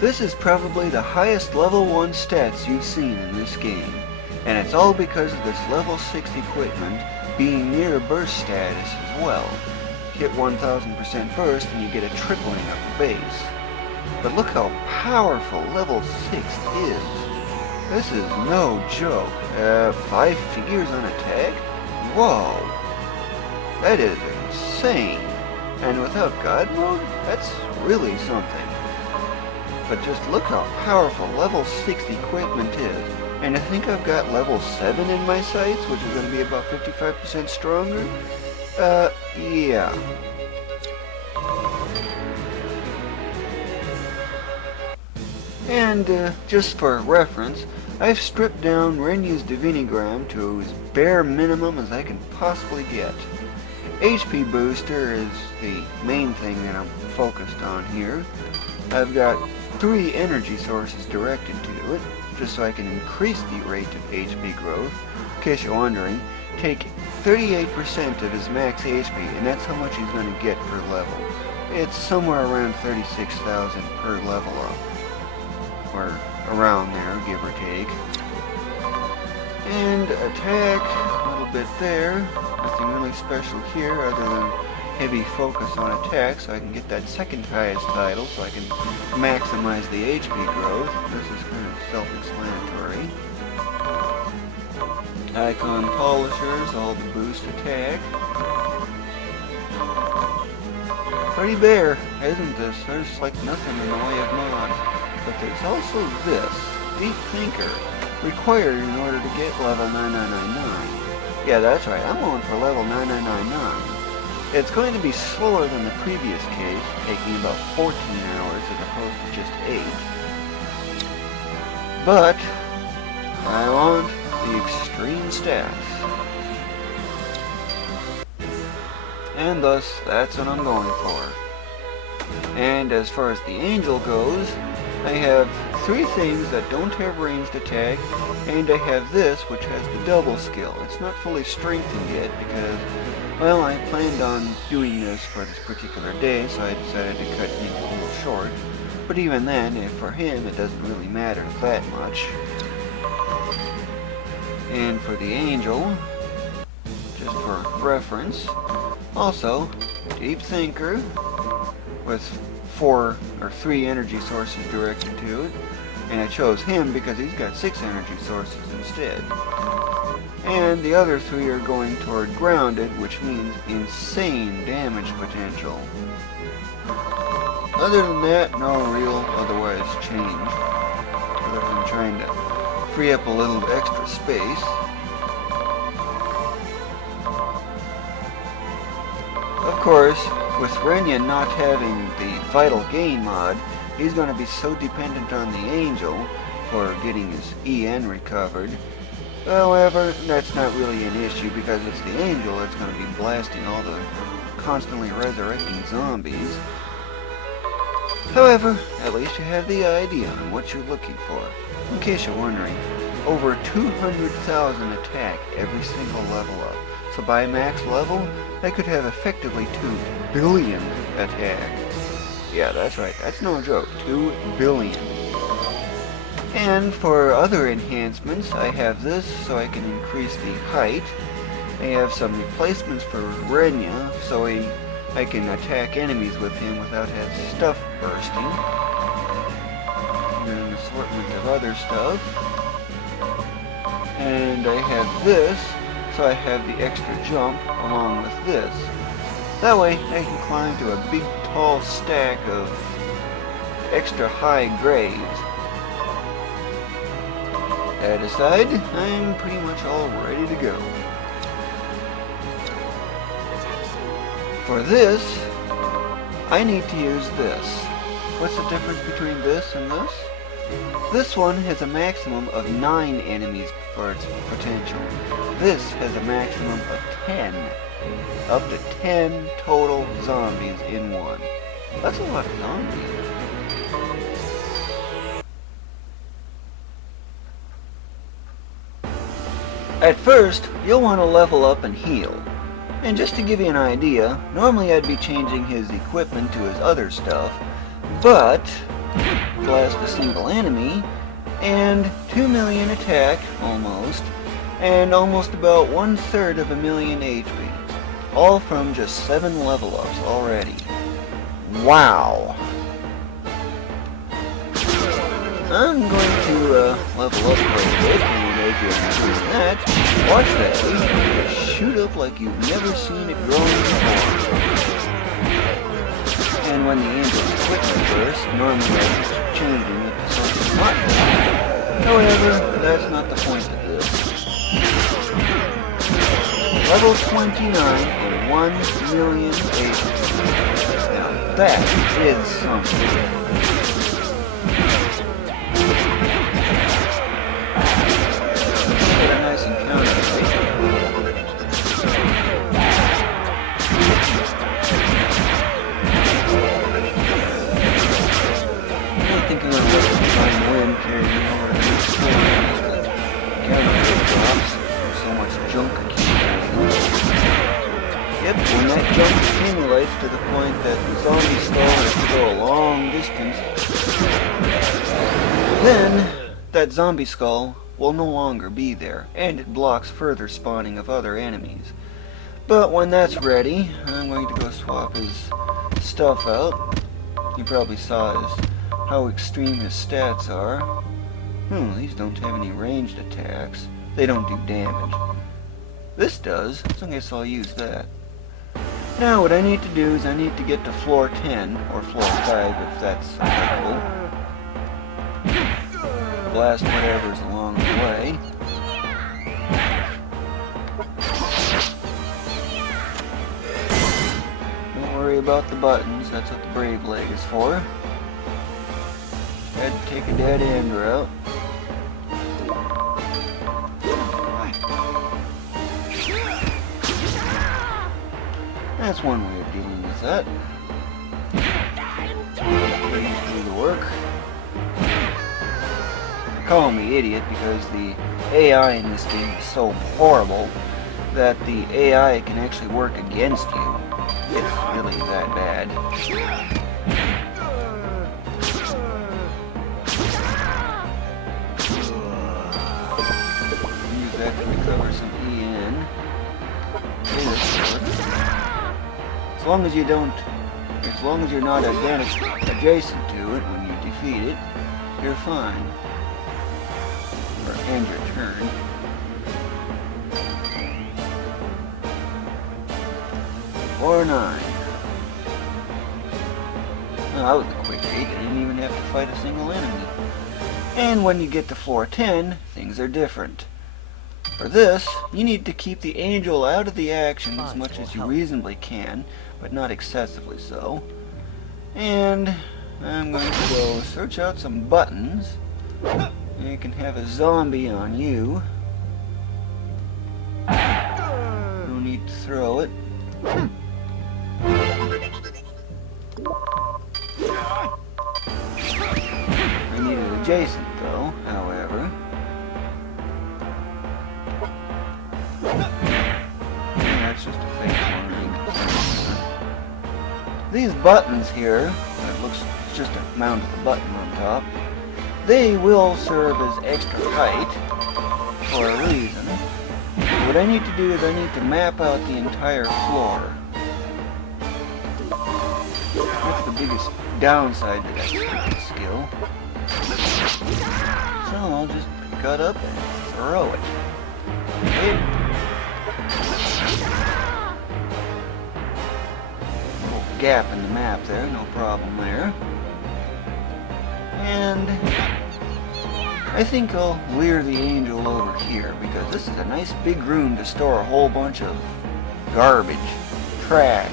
This is probably the highest level 1 stats you've seen in this game, and it's all because of this level 6 equipment being near burst status as well. Hit 1000% burst and you get a tripling of the base. But look how powerful level 6 is. This is no joke. 5 figures on attack? Whoa! That is insane. And without God mode, that's really something. But just look how powerful level 6 equipment is. And I think I've got level 7 in my sights, which is going to be about 55% stronger. Yeah. And, just for reference, I've stripped down Renya's Divinigram to as bare minimum as I can possibly get. HP booster is the main thing that I'm focused on here. I've got 3 energy sources directed to it, just so I can increase the rate of HP growth. In case you're wondering, take 38% of his max HP, and that's how much he's going to get per level. It's somewhere around 36,000 per level up, or around there, give or take. And attack, a little bit there. Nothing really special here other than heavy focus on attack, so I can get that second highest title, so I can maximize the HP growth. This is kind of self-explanatory. Icon polishers, all the boost attack. Pretty bare, isn't this? There's like nothing in the way of mods. But there's also this, Deep Thinker, required in order to get level 9999. Yeah, that's right, I'm going for level 9999. It's going to be slower than the previous case, taking about 14 hours as opposed to just 8. But I want the extreme stats. And thus, that's what I'm going for. And as far as the angel goes, I have 3 things that don't have ranged attack, and I have this, which has the double skill. It's not fully strengthened yet because, well, I planned on doing this for this particular day, so I decided to cut things a little short. But even then, for him, it doesn't really matter that much. And for the angel, just for reference, also, Deep Thinker, with 3 energy sources directed to it, and I chose him because he's got 6 energy sources instead. And the other 3 are going toward grounded, which means insane damage potential. Other than that, no real otherwise change, other than trying to free up a little extra space. Of course, with Renya not having the Vital Gain mod, he's going to be so dependent on the Angel for getting his EN recovered. However, that's not really an issue because it's the Angel that's going to be blasting all the constantly resurrecting zombies. However, at least you have the idea on what you're looking for. In case you're wondering, over 200,000 attack every single level up. So by max level, I could have effectively 2 billion attack. Yeah, that's right, that's no joke, 2 billion. And for other enhancements, I have this so I can increase the height. I have some replacements for Renya, so I can attack enemies with him without his stuff bursting. And an assortment of other stuff. And I have this, so I have the extra jump along with this. That way I can climb to a big tall stack of extra high grades. That aside, I'm pretty much all ready to go. For this, I need to use this. What's the difference between this and this? This one has a maximum of 9 enemies for its potential. This has a maximum of 10. Up to 10 total zombies in one. That's a lot of zombies. At first, you'll want to level up and heal. And just to give you an idea, normally I'd be changing his equipment to his other stuff, but blast a single enemy, and 2 million attack, almost, and almost about 1/3 of a million HP. All from just 7 level ups already. Wow! I'm going to level up quite a bit, and as you're doing that, watch that HP shoot up like you've never seen it growing before. And when the angels quickly burst, normally it's changing it to something not good. However, that's not the point of this. Level 29 and 1 million HP. Now that is something. Nice encounter, right? I'm thinking of what to try and win, carrying over the next 4 years, but counter drops. There's so much junk accumulating. Yep, when that junk accumulates to the point that the zombie skull has to go a long distance, then that zombie skull will no longer be there, and it blocks further spawning of other enemies. But when that's ready, I'm going to go swap his stuff out. You probably saw how extreme his stats are. These don't have any ranged attacks. They don't do damage. This does, so I guess I'll use that. Now what I need to do is I need to get to floor 10, or floor 5 if that's applicable. Blast whatever's along the way. Don't worry about the buttons, that's what the brave leg is for. Had to take a dead end route. That's one way of dealing with that. Do the work. Call me idiot because the AI in this game is so horrible that the AI can actually work against you. It's really that bad. Use that to recover some EN. As long as you're not adjacent to it when you defeat it, you're fine. Or end your turn. Or 9. Well, that was a quick 8. I didn't even have to fight a single enemy. And when you get to floor 10, things are different. For this, you need to keep the angel out of the action as much as you reasonably can, but not excessively so. And I'm going to go search out some buttons. You can have a zombie on you. No need to throw it. I need it adjacent though, however. That's just a fake one. These buttons here, it looks just a mount of the button on top, they will serve as extra height for a reason. What I need to do is I need to map out the entire floor. That's the biggest downside to that stupid skill. So I'll just pick it up and throw it. Okay. Little gap in the map there, no problem there. And I think I'll lure the angel over here because this is a nice big room to store a whole bunch of garbage, trash.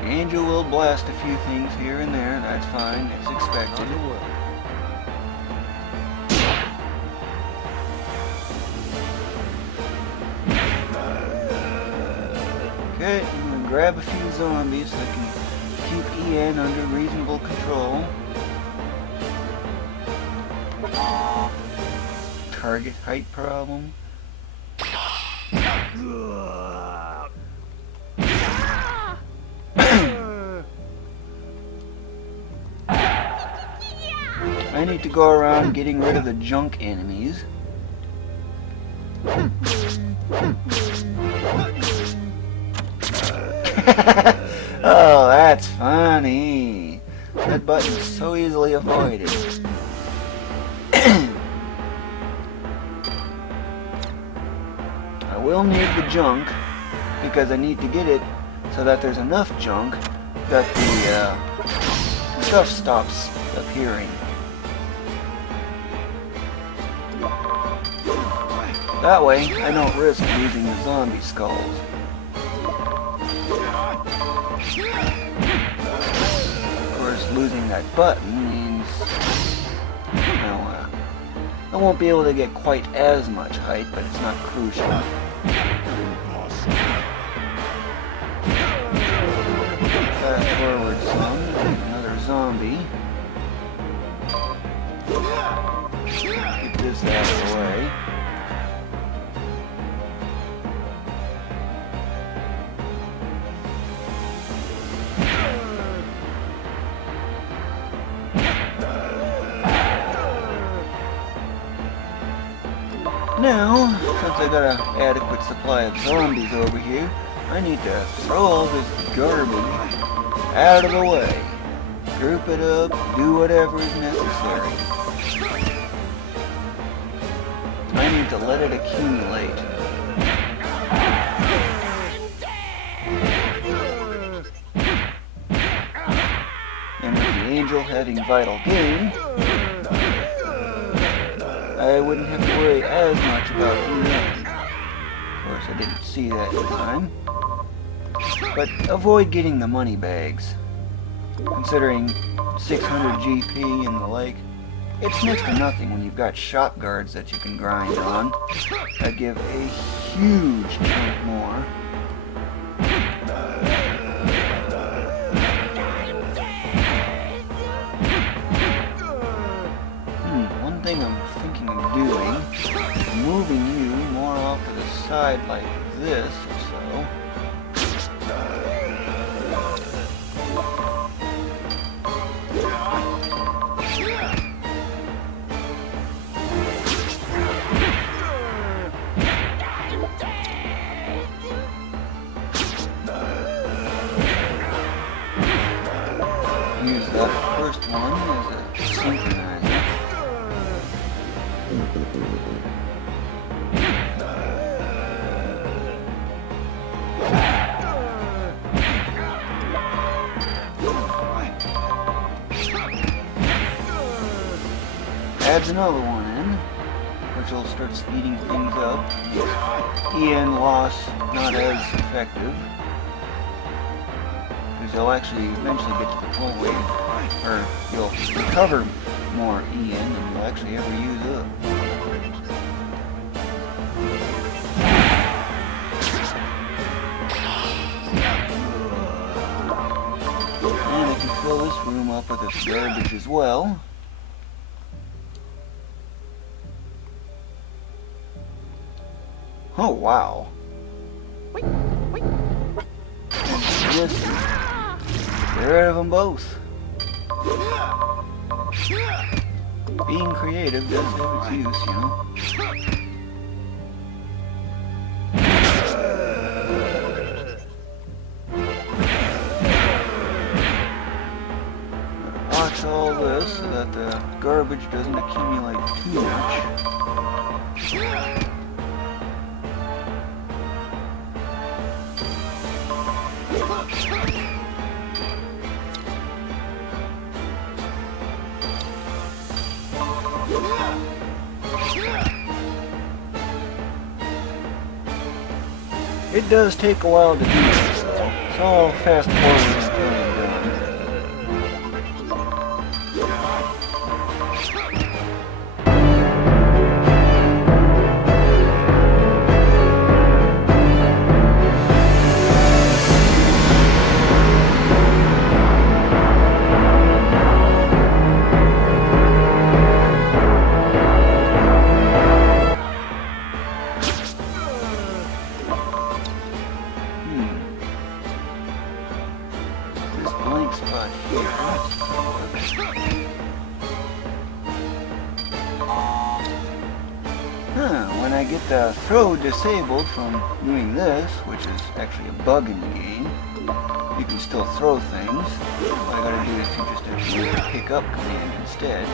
The angel will blast a few things here and there, that's fine, it's expected. Okay, I'm going to grab a few zombies so I can keep EN under reasonable control. Target height problem. I need to go around getting rid of the junk enemies. Oh, that's funny. That button's so easily avoided. I will need the junk because I need to get it so that there's enough junk that the stuff stops appearing. That way, I don't risk losing the zombie skulls. Of course, losing that button means, I won't be able to get quite as much height, but it's not crucial. Fast forward some, another zombie. Get this out of the way. Now, since I got an adequate supply of zombies over here, I need to throw all this garbage out of the way. Group it up, do whatever is necessary. I need to let it accumulate. And with the angel having vital gain, I wouldn't have to worry as much about EN. Of course, I didn't see that in time. But avoid getting the money bags. Considering 600 GP and the like, it's next to nothing when you've got shop guards that you can grind on that give a huge chunk more. One thing I'm thinking of doing is moving you more off to the side like this or so. Use that first one as a synchronizer. Adds another one in, which will start speeding things up. Makes EN loss not as effective. Because you'll actually eventually get to the point where you'll recover more EN than you'll actually ever use up. And I can fill this room up with this garbage as well. Oh, wow. And listen, get rid of them both. Being creative does have its use, you know. Watch all this so that the garbage doesn't accumulate too much. It does take a while to do this, though, so I'll fast forward until I'm spot here. when I get the throw disabled from doing this, which is actually a bug in the game, you can still throw things. All I gotta do is you just actually use the pick up command instead.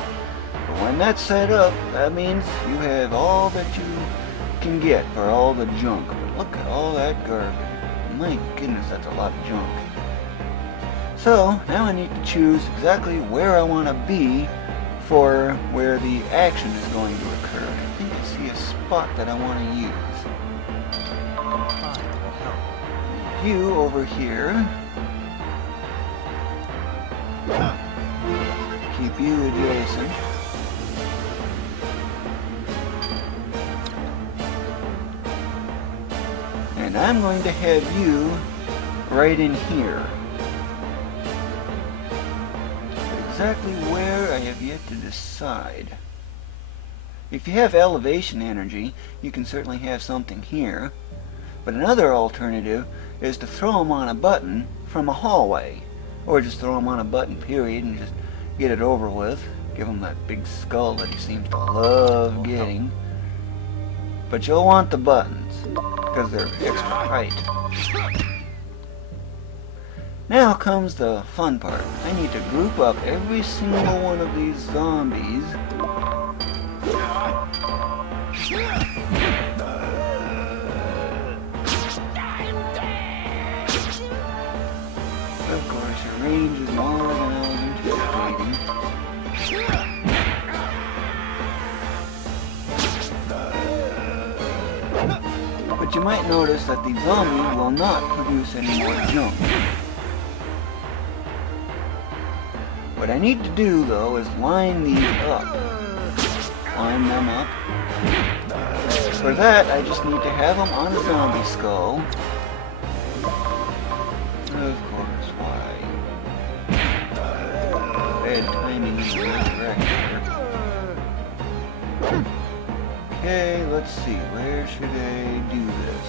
But when that's set up, that means you have all that you can get for all the junk. But look at all that garbage. My goodness, that's a lot of junk. So now I need to choose exactly where I want to be for where the action is going to occur. I think I see a spot that I want to use. You over here. Keep you adjacent. And I'm going to have you right in here. Exactly where I have yet to decide. If you have elevation energy, you can certainly have something here. But another alternative is to throw them on a button from a hallway. Or just throw them on a button, period, and just get it over with. Give him that big skull that he seems to love getting. But you'll want the buttons, because they're extra height. Now comes the fun part. I need to group up every single one of these zombies. Of course, your range is more than I was anticipating. But you might notice that the zombie will not produce any more junk. What I need to do, though, is line these up. Line them up. For that, I just need to have them on a zombie skull. Of course, why? Bad timing is correct here. Okay, let's see. Where should I do this?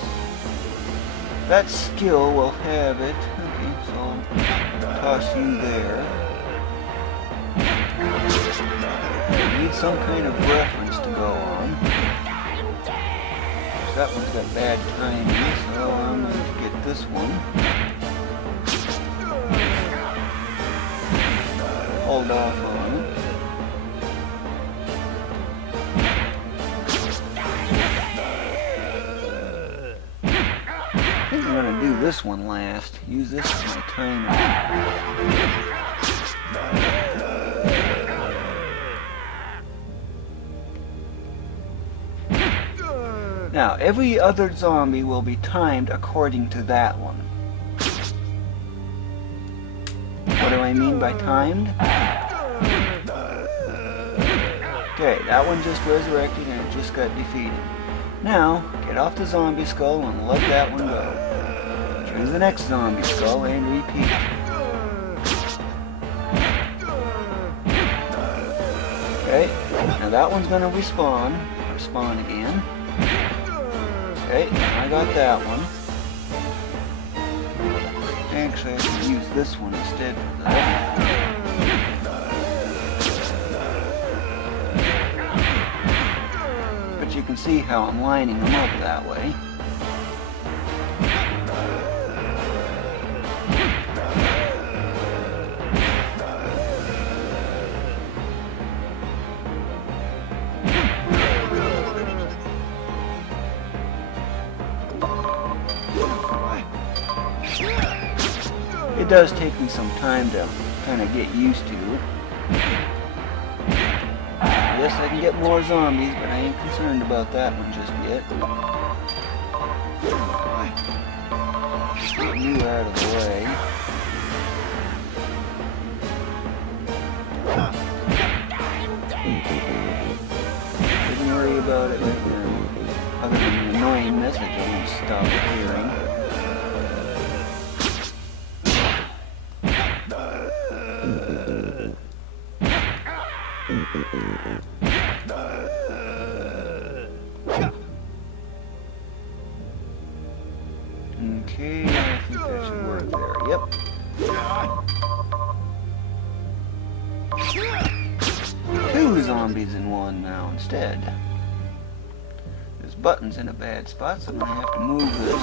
That skill will have it. Okay, so I'll toss you there. I need some kind of reference to go on. That one's got bad timing, so I'm going to get this one. Hold off on it. I think I'm going to do this one last. Use this as my timer. Now, every other zombie will be timed according to that one. What do I mean by timed? Okay, that one just resurrected and it just got defeated. Now, get off the zombie skull and let that one go. Choose the next zombie skull and repeat. Okay, now that one's going to respawn again. Okay, I got that one. Actually, I can use this one instead for that. But you can see how I'm lining them up that way. It does take me some time to kind of get used to. Yes, I can get more zombies, but I ain't concerned about that one just yet. Get you out of the way. Don't worry about it right now. Other than an annoying message I won't stop hearing. Okay, I think that should work there. Yep. Two zombies in one now instead. This button's in a bad spot, so I'm going to have to move this.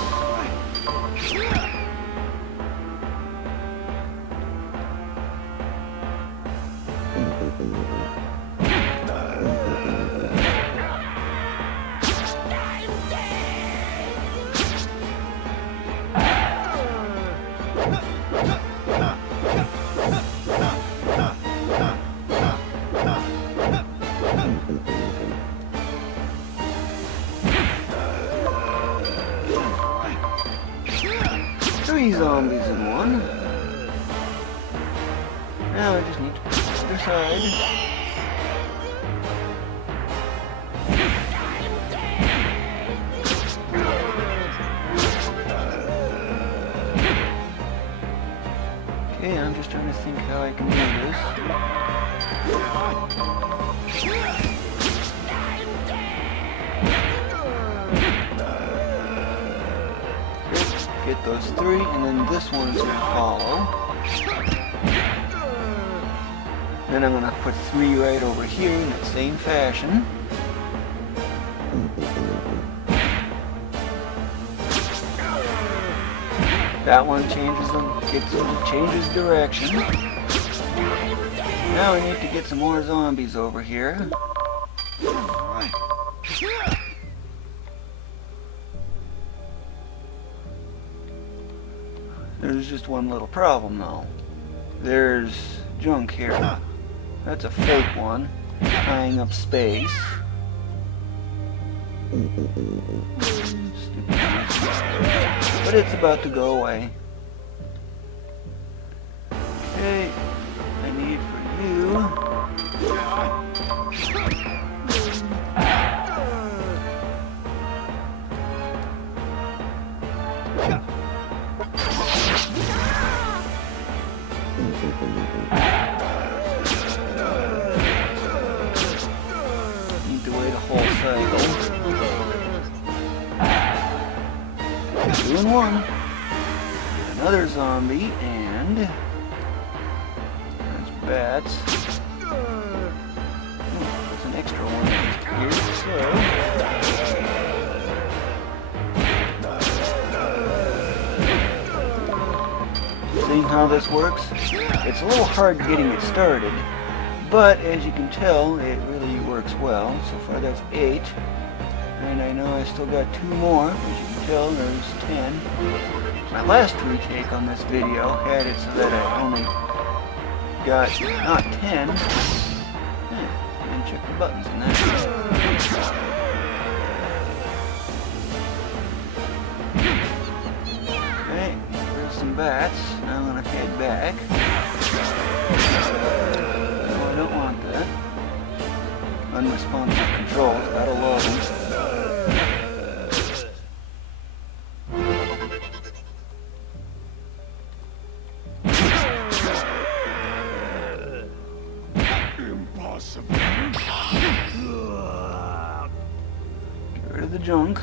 Three zombies in one. Now I just need to push the other side. Okay, I'm just trying to think how I can do this. Get those three, and then this one's going to follow. Then I'm going to put three right over here in that same fashion. That one changes direction. Now we need to get some more zombies over here. There's just one little problem though. There's junk here. That's a fake one, tying up space. But it's about to go away. Okay, I need for you. Need to wait a whole cycle. Doing one. Another zombie, and there's bats. There's an extra one here, so seeing how this works? It's a little hard getting it started, but as you can tell, it really works well. So far that's 8, and I know I still got 2 more. As you can tell, there's 10. My last retake on this video had it so that I only got not 10. And check the buttons in that. Okay, there's some bats. Now I'm gonna head back. No, I don't want that. Unresponsive controls, gotta love them. Get rid of the junk.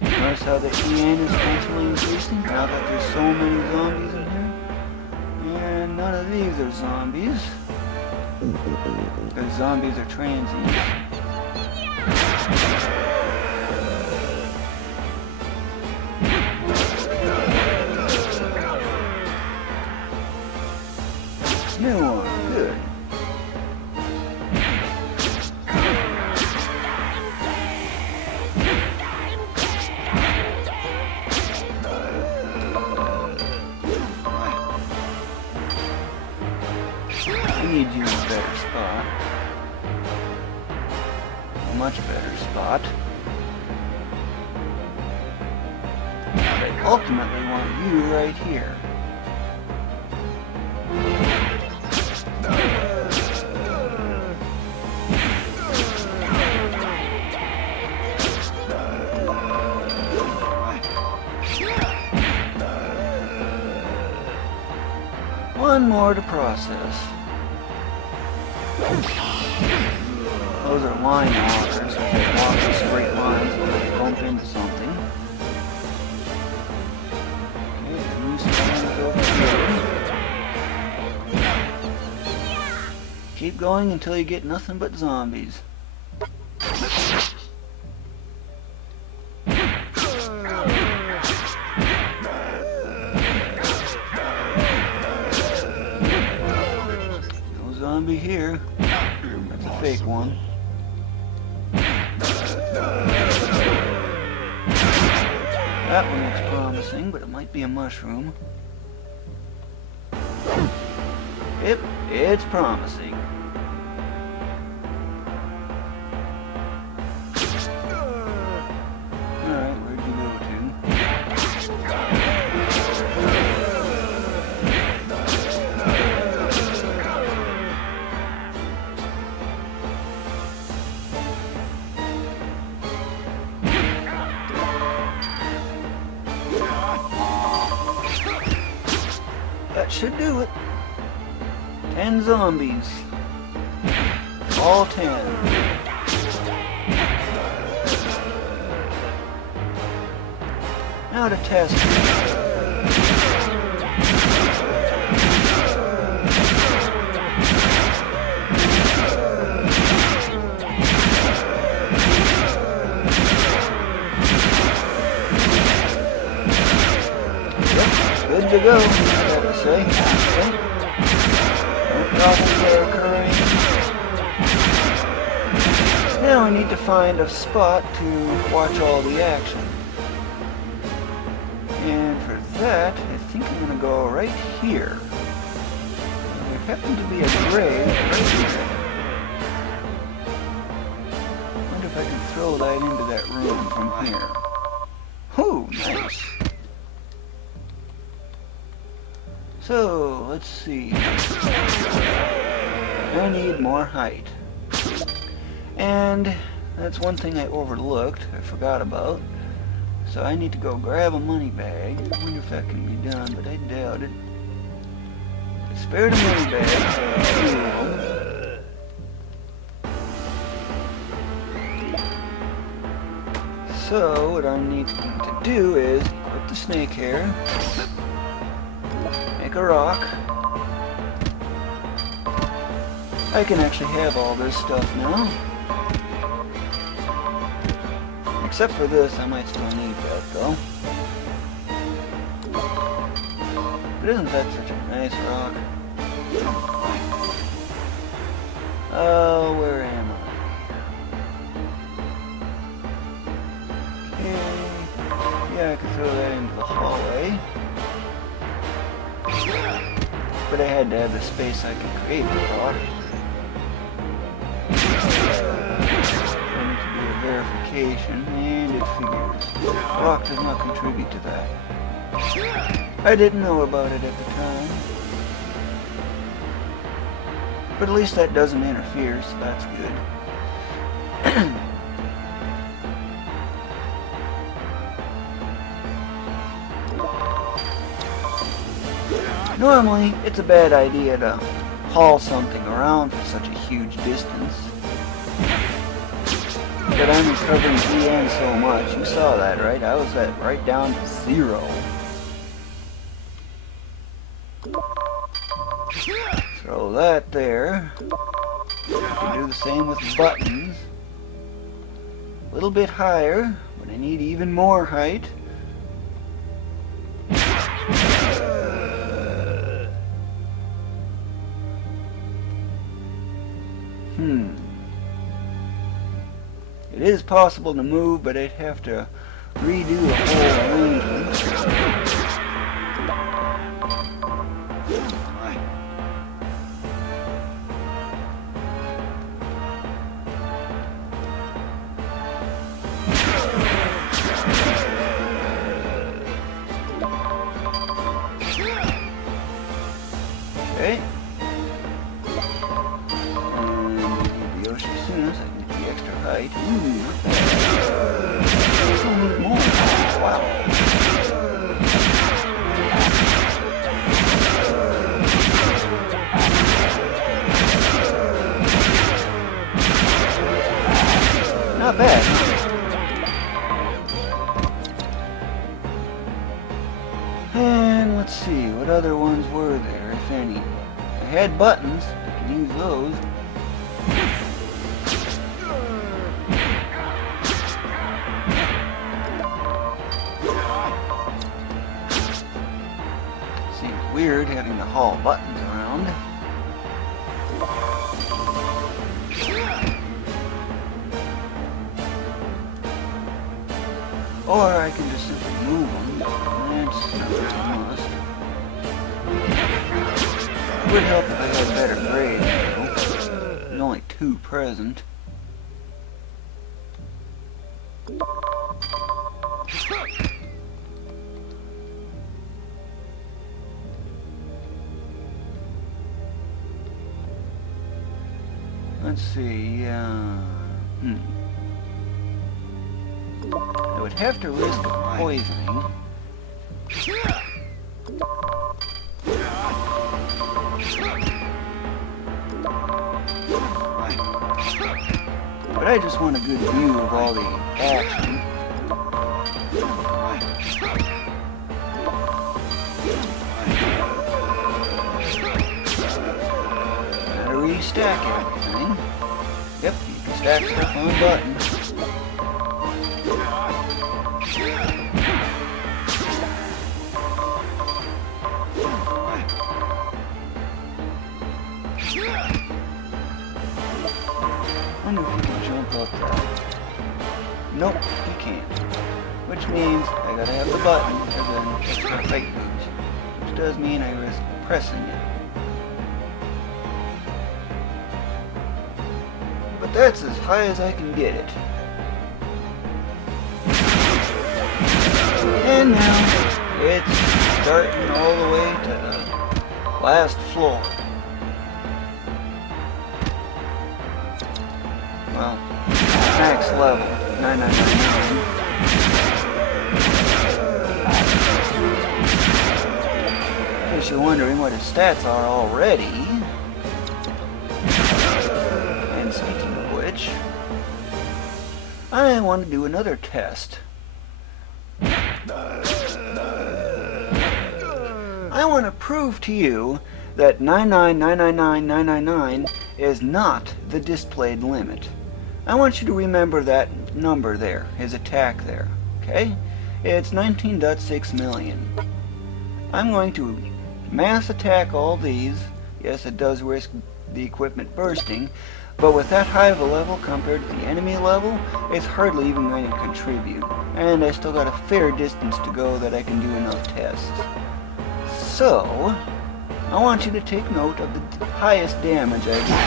Notice how the EN is constantly increasing now that there's so many zombies in here. And none of these are zombies. Because zombies are transients. New one, good. I need you in a better spot. A much better spot. I ultimately want you right here. One more to process. Those are line walkers. They walk in straight lines and they bump into something. Okay, new spawn keep going until you get nothing but zombies. No zombie here. That's a fake one. That one looks promising, but it might be a mushroom. Yep, it's promising. Alright, where'd you go to? That should do it. 10 zombies. All 10. Now to test it. Good to go, I gotta say. Okay. No problems are occurring. Now I need to find a spot to watch all the action. And for that, I think I'm going to go right here. There happens to be a grave right here. I wonder if I can throw that into that room from here. Whew, nice. So, let's see. I need more height. And that's one thing I overlooked, I forgot about. So I need to go grab a money bag. I wonder if that can be done, but I doubt it. I spared a money bag. So what I need to do is equip the snake hair. Make a rock. I can actually have all this stuff now. Except for this, I might still need that though. But isn't that such a nice rock? Oh, where am I? Okay. Yeah, I could throw that into the hallway. But I had to have the space I could create the rock. Verification, and it figures. Rock does not contribute to that. I didn't know about it at the time. But at least that doesn't interfere, so that's good. Normally, it's a bad idea to haul something around for such a huge distance. But I'm recovering EN so much. You saw that, right? I was at right down to 0. Throw that there. You can do the same with buttons. A little bit higher, but I need even more height. It is possible to move, but I'd have to redo the whole arrangement. Okay. And the Yoshi soon as I can get the extra height. Still need more. Wow. Not bad. And let's see, what other ones were there, if any? I had buttons, I can use those. having to haul buttons around. Or I can just simply move them. That's not really a must. It would help if I had better grades, though. There's only 2 present. Let's see, I would have to risk poisoning. But I just want a good view of all the action. Gotta restack everything. Yep, you can stack stuff on buttons. I wonder if you can jump up that. Nope, you can't. Which means I gotta have the button as an extra fight boost. Which does mean I risk pressing it. But that's as high as I can get it. And now it's starting all the way to the last floor. Well, max level, 9999. In case you're wondering what his stats are already. And speaking of which, I want to do another test. I want to prove to you that 9999999 is not the displayed limit. I want you to remember that number there, his attack there, okay? It's 19.6 million. I'm going to mass attack all these. Yes, it does risk the equipment bursting, but with that high of a level compared to the enemy level, it's hardly even going to contribute. And I still got a fair distance to go that I can do enough tests. So, I want you to take note of the highest damage I get.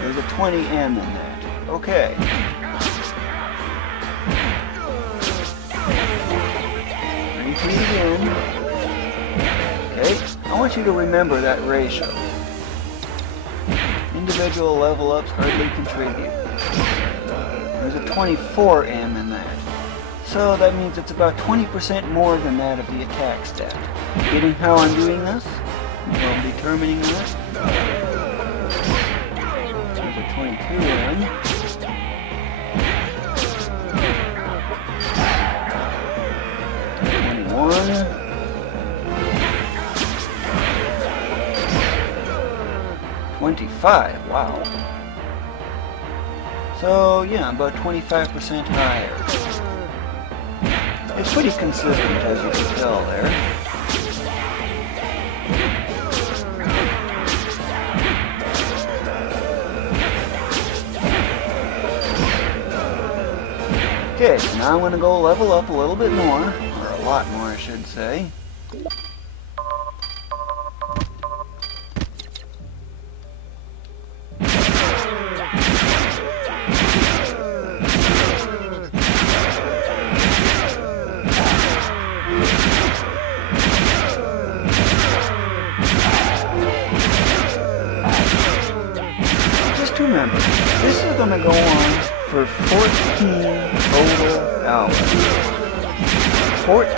There's a 20M in that. Okay. Repeat again. Okay, I want you to remember that ratio. Individual level ups hardly contribute. There's a 24M in that. So that means it's about 20% more than that of the attack stat. Getting how I'm doing this? Well, determining that. There's a 22M. 21. 25, wow. So yeah, about 25% higher. It's pretty consistent, as you can tell there. Okay, so now I'm going to go level up a little bit more, or a lot more I should say. Just remember, this is going to go on for 14 total hours. 14.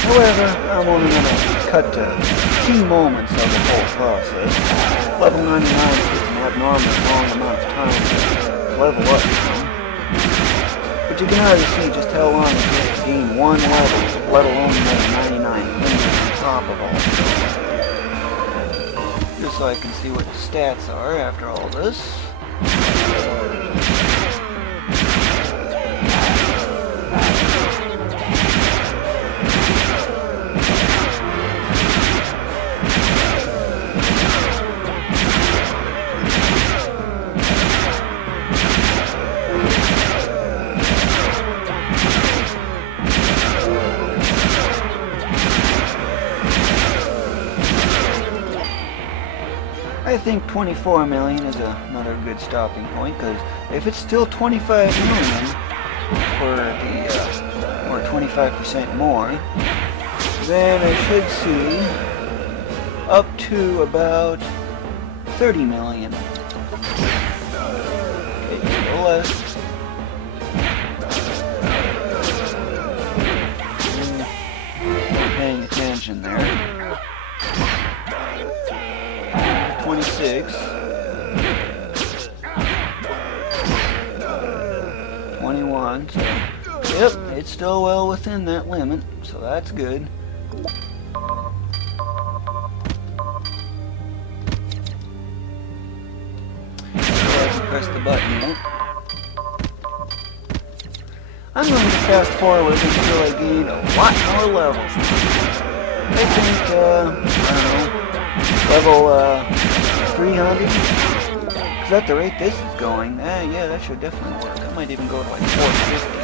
However, I'm only going to cut to key moments of the whole process. Level 99 is an abnormally long amount of time to level up from. But you can already see just how long it takes to gain one level, let alone level 99 things on top of all. Just so I can see what the stats are after all this. I think 24 million is another good stopping point, because if it's still 25 million for the, or 25% more, then I should see up to about 30 million. Okay, still less. Paying attention there. 26. 21. So, yep, it's still well within that limit, so that's good. Press the button yet. I'm going to fast forward until I gain a lot more levels. I think, I don't know, level 300? Because at the rate this is going, yeah, that should definitely work. I might even go to like 450.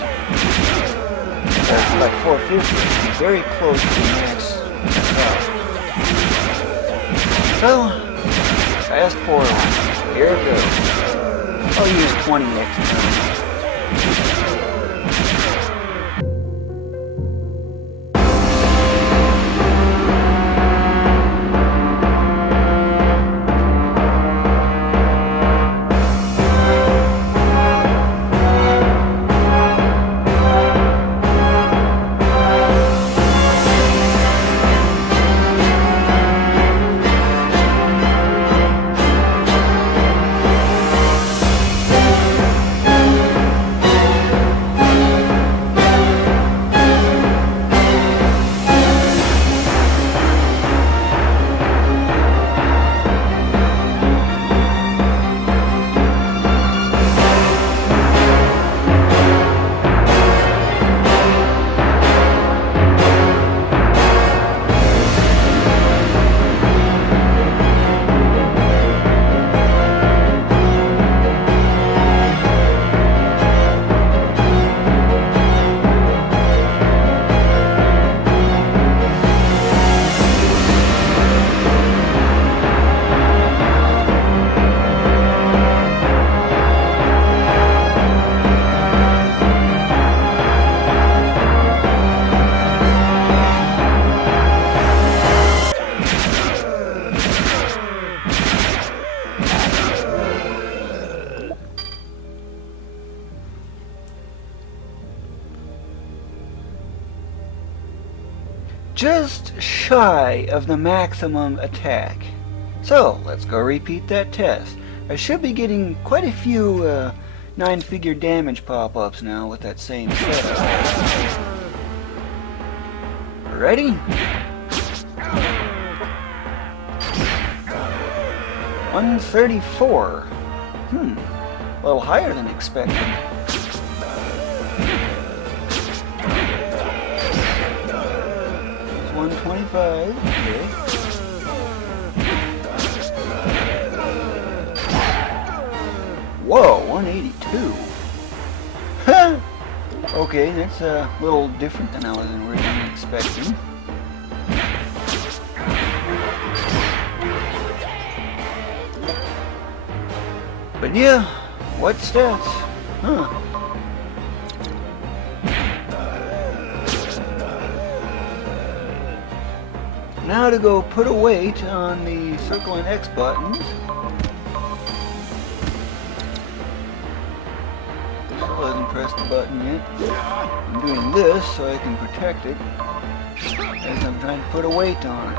That's like 450. Very close to the max. So, fast forward. Here it goes. I'll use 20 next time. Just shy of the maximum attack. So, let's go repeat that test. I should be getting quite a few 9-figure damage pop-ups now with that same setup. Ready? 134. A little higher than expected. 125. Okay. Whoa, 182. Huh. Okay, that's a little different than I was originally expecting. But yeah, what stats? Huh. Now to go put a weight on the circle and X buttons. Still hasn't pressed the button yet. I'm doing this so I can protect it as I'm trying to put a weight on it.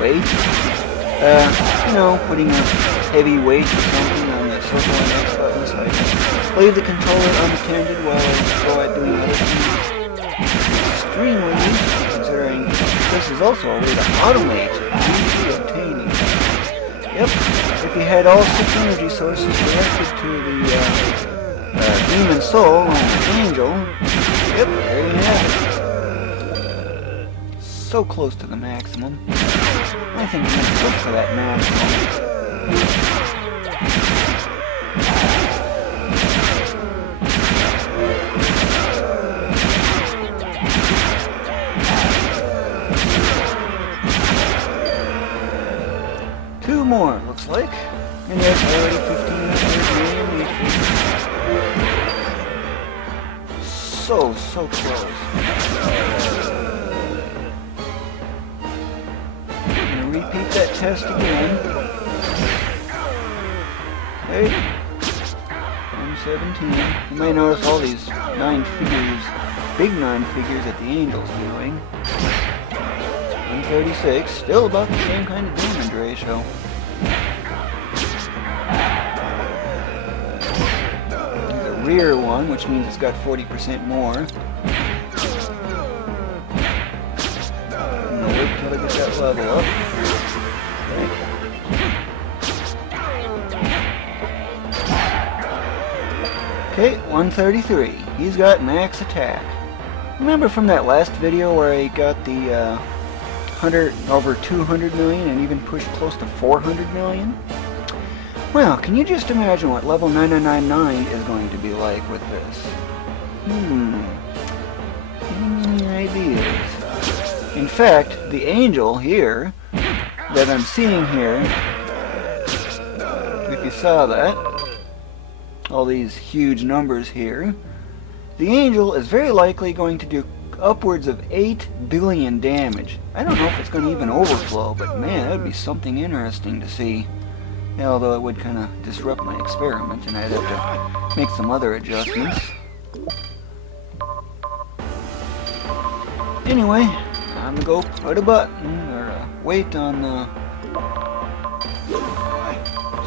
Weight? You know, putting a heavy weight or something on the circle and X button so I can leave the controller unattended while I go at doing other things. Extremely useful considering this is also a way to automate easily obtaining. Yep, if you had all 6 energy sources directed to the demon soul and the angel, yep, there you have it. So close to the maximum. I think we should look for that maximum. like. And there's already 1,500 million HP. So close. I'm gonna repeat that test again. Okay. 117. You may notice all these 9 figures, big 9 figures that the Angel's doing. 136, still about the same kind of damage ratio. The rear one, which means it's got 40% more. I'm gonna wait till I get that level up. Okay, 133. He's got max attack. Remember from that last video where I got the over 200 million and even pushed close to 400 million? Well, can you just imagine what level 9999 is going to be like with this? Any ideas? In fact, the Angel here, that I'm seeing here, if you saw that, all these huge numbers here, the Angel is very likely going to do upwards of 8 billion damage. I don't know if it's going to even overflow, but man, that would be something interesting to see. Yeah, although it would kind of disrupt my experiment, and I'd have to make some other adjustments. Anyway, time to go put a button, or wait on the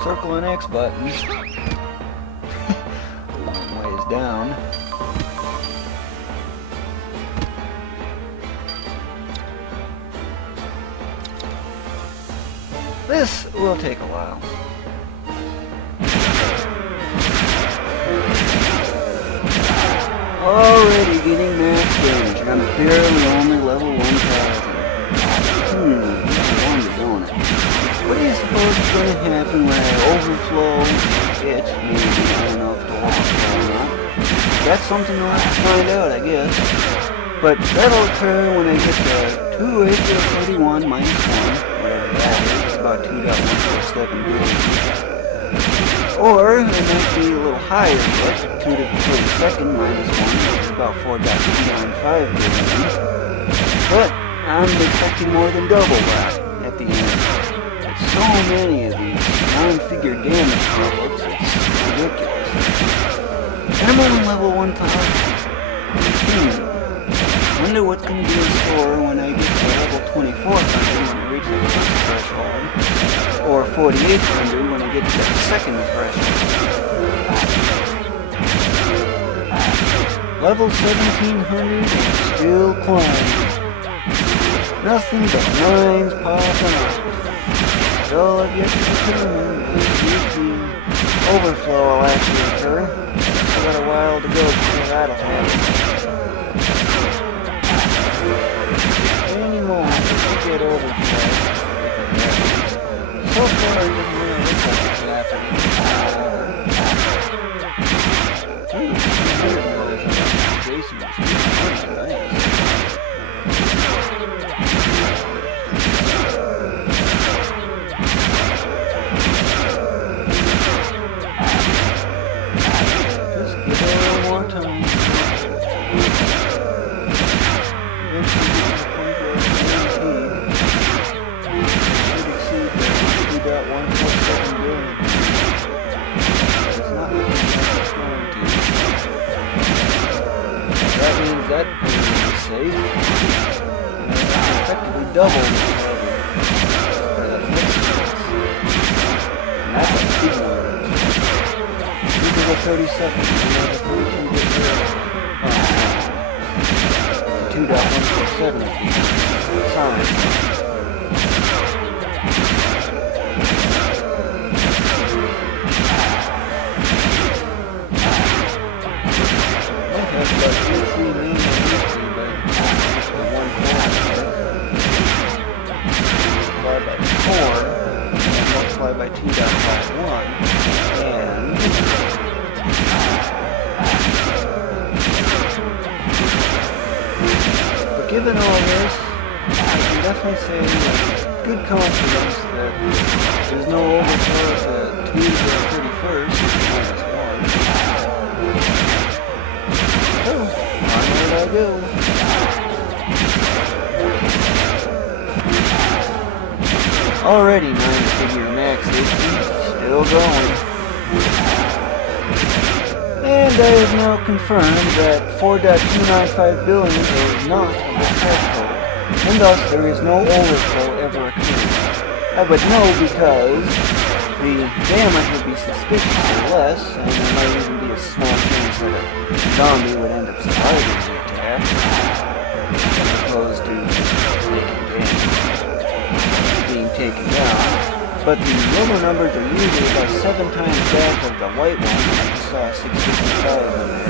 circle and X buttons. Long ways down. This will take a while. Already getting max damage, and I'm barely only level 1000. Don't it? What do you suppose is going to happen when I overflow it? Maybe not enough to overflow. That's something I'll have to find out, I guess. But that'll occur when I get to 2/31 minus 1, whatever that is, about 2.147 billion. Or it might be a little higher, but 2 to the 32nd minus 1, which is about 4.295 billion. But I'm expecting more than double that at the end. There's so many of these non-figure damage levels, it's ridiculous. And I'm on level 1000. Wonder what's going to be in store when I get to level 2400 when I reach the first threshold, or 4800 when I get to the second threshold. Level 1700 and still climbing. Nothing but 9s popping out. So I've yet to determine if the overflow will actually occur. I've got a while to go before that'll happen. Anymore, to get overflow. So far, it doesn't really look like it's happening. Jason is pretty nice. Just give it a little more time. That is safe. Effectively doubled. And that's a big one. These are the 30 seconds. Another 32 bit zero. 2.147 sign. Multiplied by 2.51, and but given all this, I can definitely say that good confidence that there's no overflow at the Tuesday 31st, -1. Oh, onward I go. Already 9-figure max HP, still going. And I have now confirmed that 4.295 billion is not the threshold, and thus there is no overflow ever occurring. I would know because the damage would be suspiciously less, and there might even be a small chance that a zombie would end up surviving the attack, as opposed to taking damage, being taken down. But the yellow numbers are usually about 7 times that of the white one. I saw 655 on there.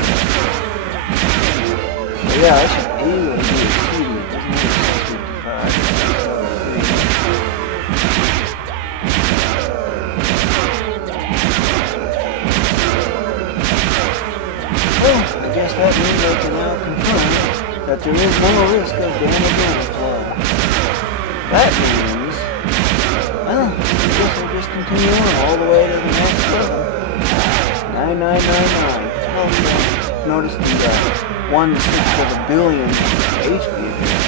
But yeah, I should easily be exceeding it. Doesn't make 655. Well, I guess that means I can now confirm that there is no risk of damage overflow. That means, well, I guess I'll just continue on all the way to the next level. 9999. Well, notice the 1/6 of a billion HP here.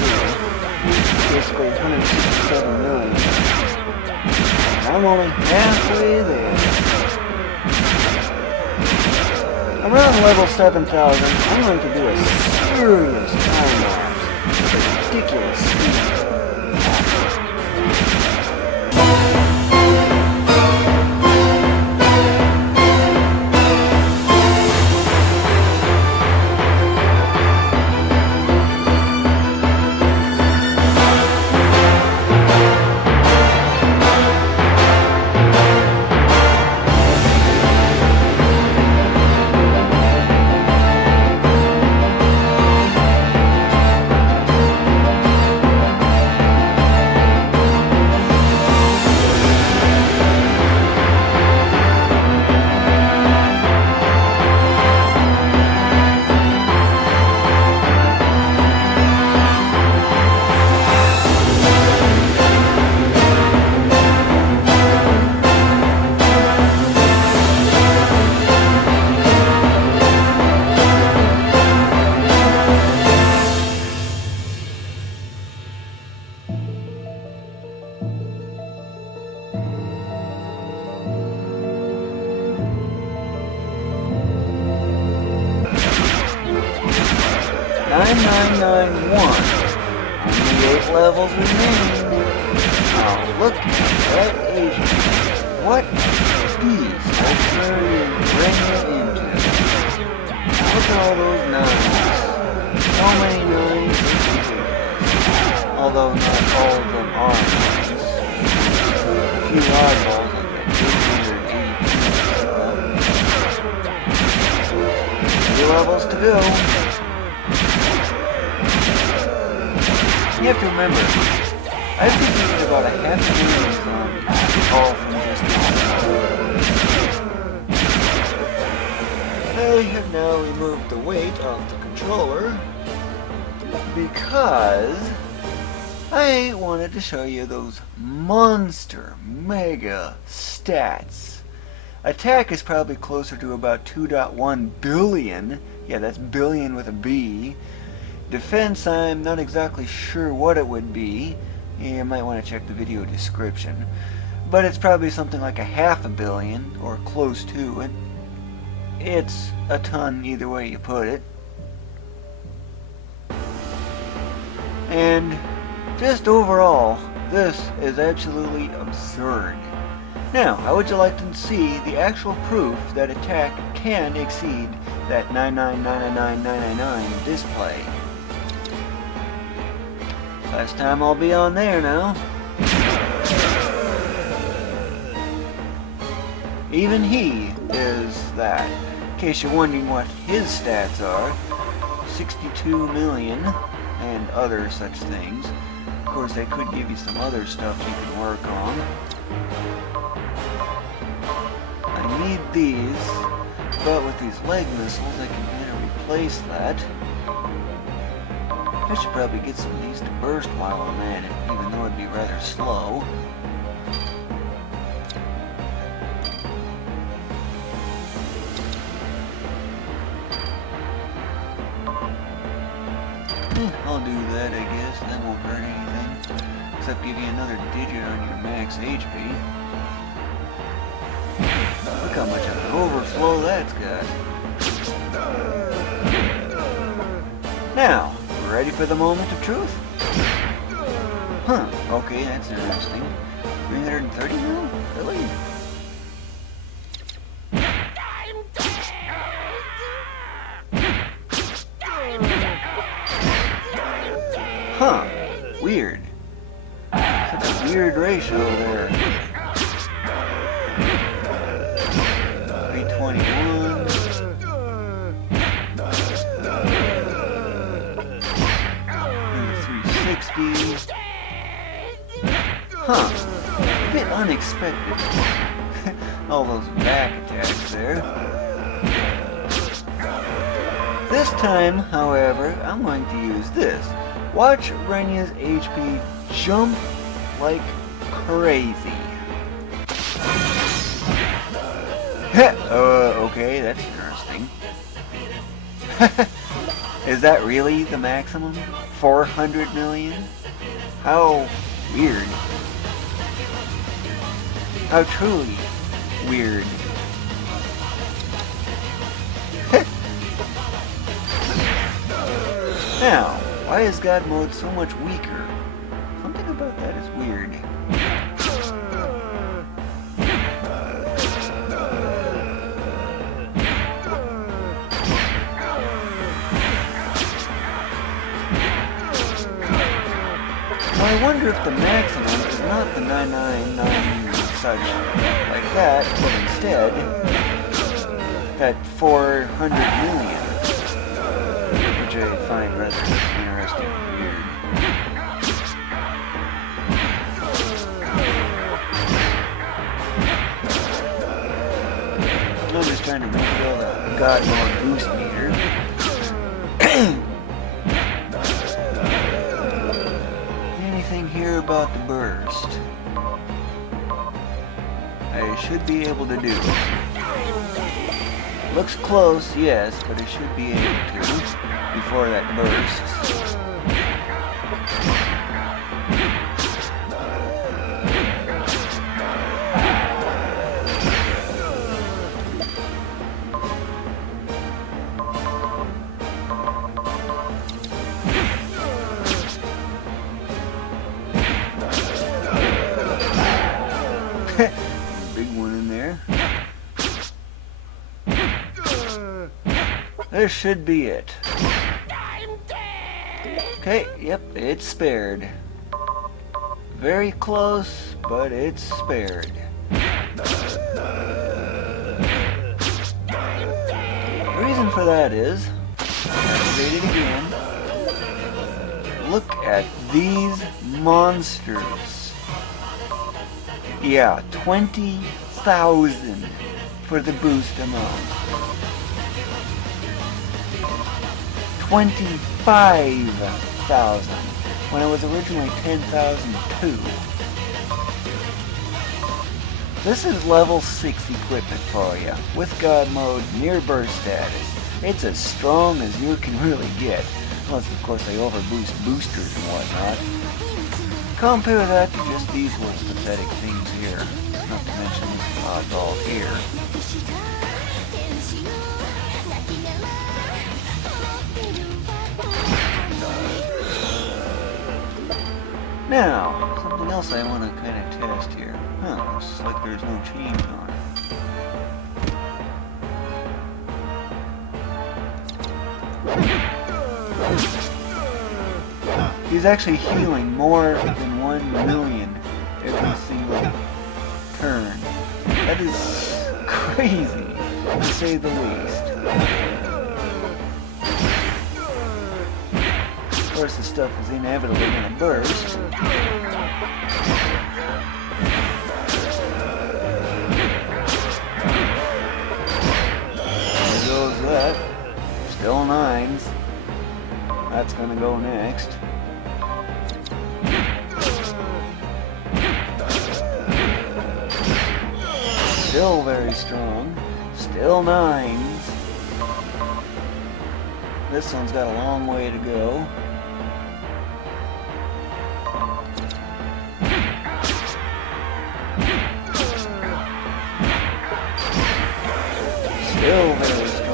Basically 167 million. I'm only halfway there. Around level 7,000, I'm going to do a serious time lapse. Ridiculous speed. Only 8 levels remaining. Now look at that agent. What beast I turned Renya into. Look at all those 9s. So many 9s. Although not all of them are 9s. A few oddballs like that 880. 3 levels to go. You have to remember, I've defeated about 500,000 zombies, all from just this. I have now removed the weight off the controller because I wanted to show you those monster mega stats. Attack is probably closer to about 2.1 billion. Yeah, that's billion with a B. Defense, I'm not exactly sure what it would be. You might want to check the video description. But it's probably something like 500 million, or close to it. It's a ton either way you put it. And just overall, this is absolutely absurd. Now, how would you like to see the actual proof that attack can exceed that 9999999 display? Last time I'll be on there now. Even he is that. In case you're wondering what his stats are, 62 million and other such things. Of course, they could give you some other stuff you can work on. I need these, but with these leg missiles I can kind of replace that. I should probably get some of these to burst while I'm at it, even though it'd be rather slow. I'll do that, I guess. That won't hurt anything. Except give you another digit on your max HP. Look how much of an overflow that's got. Now, ready for the moment of truth? Huh, okay, that's interesting. 330 now? Really? Huh, weird. Such a weird ratio there. 321. 360. Huh, a bit unexpected. All those back attacks there. This time, however, I'm going to use this. Watch Renya's HP jump like crazy. Okay, that's interesting. Is that really the maximum? 400 million? How weird. How truly weird. Now, why is God mode so much weaker? Something about that is weird. I wonder if the maximum is not the 999 such like that, but instead that 400 million, which I find rather interesting and weird. I'm just trying to refill the God mode boost meter. Anything here about the burst? I should be able to do it. Looks close, yes, but I should be able to before that bursts. Big one in there. This should be it. Okay, yep, it's spared. Very close, but it's spared. The reason for that is, activate it again. Look at these monsters. Yeah, 20,000 for the boost amount. 25,000 when it was originally 10,002. This is level 6 equipment for you, with God mode near burst status. It's as strong as you can really get, unless of course they overboost boosters and whatnot. Compare that to just these ones pathetic things here, not to mention this oddball here. Now, something else I want to kind of test here. Huh, looks like there's no change on it. He's actually healing more than 1 million every single turn. That is crazy, to say the least. Of course, the stuff is inevitably going to burst. There goes that. Still 9s. That's gonna go next. Still very strong. Still 9s. This one's got a long way to go. Still very strong.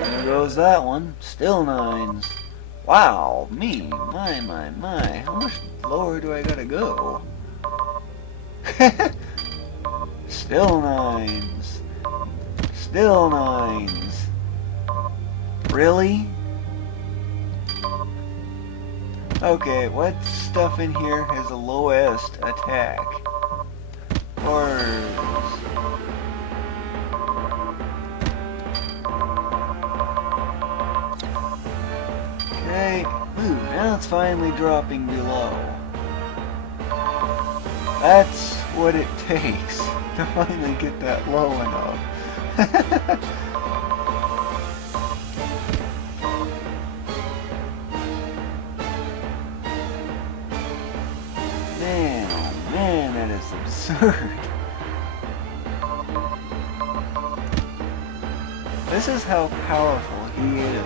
There goes that one. Still 9s. Wow, me, my. How much lower do I gotta go? Still 9s. Still 9s. Really? Okay, what stuff in here has the lowest attack? Horrors. Okay, ooh, now it's finally dropping below. That's what it takes to finally get that low enough. Man, that is absurd. This is how powerful he is.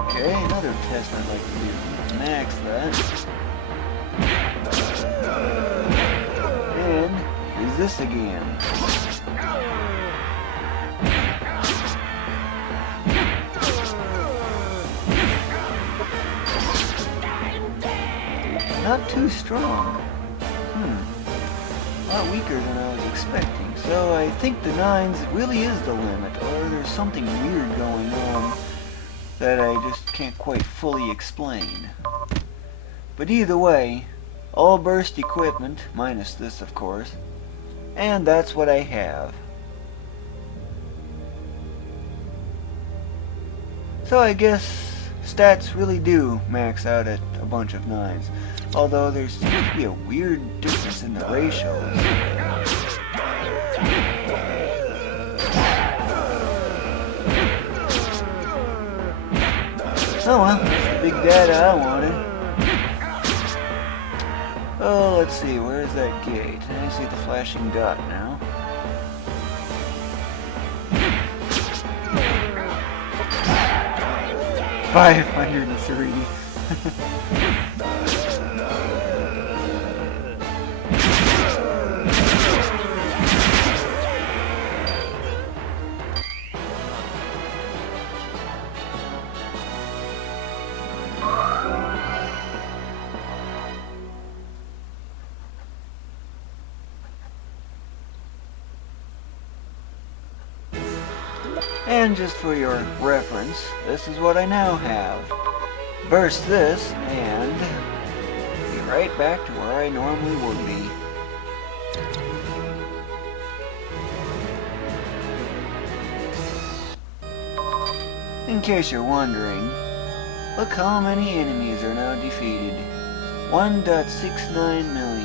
Okay, another test I'd like to do. Max that. And here's this again. Not too strong. A lot weaker than I was expecting. So I think the 9s really is the limit, or there's something weird going on that I just can't quite fully explain. But either way, all burst equipment, minus this of course, and that's what I have. So I guess stats really do max out at a bunch of 9s, although there seems to be a weird difference in the ratios. Oh well, that's the big data I wanted. Oh, let's see, where's that gate? I see the flashing dot now. $503. And just for your reference, this is what I now have. Burst this, and be right back to where I normally would be. In case you're wondering, look how many enemies are now defeated. 1.69 million.